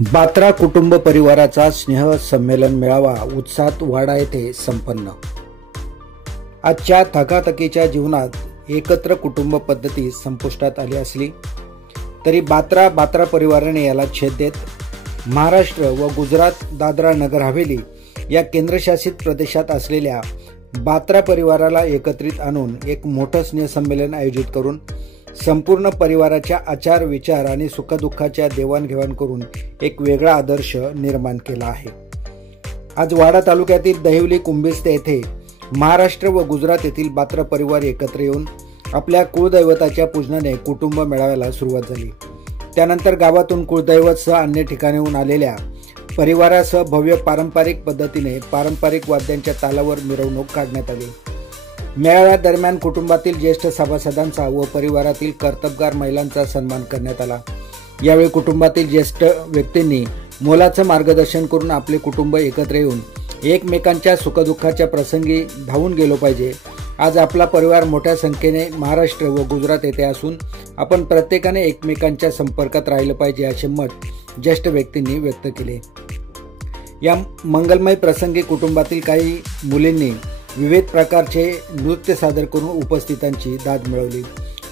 बात्रा कुटुंब परिवाराचा स्नेह संमेलन मेळावा उत्साहात वाडा येथे संपन्न। आजच्या थकाथकीच्या जीवनात एकत्र कुटुंब पद्धती संपुष्टात आली असली तरी बात्रा परिवाराने याला छेद देत महाराष्ट्र व गुजरात दादरा नगर हवेली या केंद्रशासित प्रदेशात असलेल्या बात्रा परिवाराला एकत्रित आणून एक मोठं स्नेह संमेलन आयोजित करून संपूर्ण परिवाराच्या आचार विचार आणि सुखदुःखाच्या देवाणघेवाण करून एक वेगळा आदर्श निर्माण केला आहे। आज वाडा तालुक्यातील दहिवली कुंभिस्ते येथे महाराष्ट्र व गुजरात येथील बात्रा परिवार एकत्र येऊन आपल्या कुळदैवताच्या पूजनाने कुटुंब मेळाव्याला सुरुवात झाली। त्यानंतर गावातून कुळदैवतसह अन्य ठिकाणाहून आलेल्या परिवारासह भव्य पारंपरिक पद्धतीने पारंपरिक वाद्यांच्या तालावर मिरवणूक काढण्यात आली। मेळाव्या दरम्यान कुटुंबातील ज्येष्ठ सभासदांचा व परिवारातील कर्तबगार महिलांचा सन्मान करण्यात आला। यावेळी कुटुंबातील ज्येष्ठ व्यक्तींनी मोलाचं मार्गदर्शन करून आपले कुटुंब एकत्र येऊन एकमेकांच्या सुखदुःखाच्या प्रसंगी धावून गेलो पाहिजे। आज आपला परिवार मोठ्या संख्येने महाराष्ट्र व गुजरात येथे असून आपण प्रत्येकाने एकमेकांच्या संपर्कात राहिलं पाहिजे असे मत ज्येष्ठ व्यक्तींनी व्यक्त केले। या मंगलमय प्रसंगी कुटुंबातील काही मुलींनी विविध प्रकारचे नृत्य सादर करून उपस्थितांची दाद मिळवली।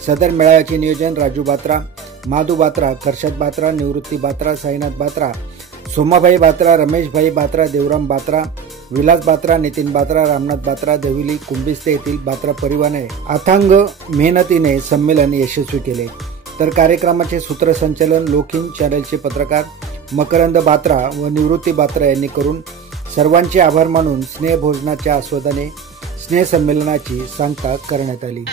सदर मेळाव्याचे नियोजन राजू बात्रा, माधू बात्रा, कर्षद बात्रा, निवृत्ती बात्रा, साईनाथ बात्रा, सोमाभाई बात्रा, रमेशभाई बात्रा, देवराम बात्रा, विलास बात्रा, नितीन बात्रा, रामनाथ बात्रा, देविली कुंभिस्ते येथील बात्रा परिवाराने अथांग मेहनतीने संमेलन यशस्वी केले। तर कार्यक्रमाचे सूत्रसंचालन लोकहिंद चॅनलचे पत्रकार मकरंद बात्रा व निवृत्ती बात्रा यांनी करून सर्वांचे आभार मानून स्नेहभोजनाच्या आस्वादाने स्नेह संमेलनाची सांगता करण्यात आली।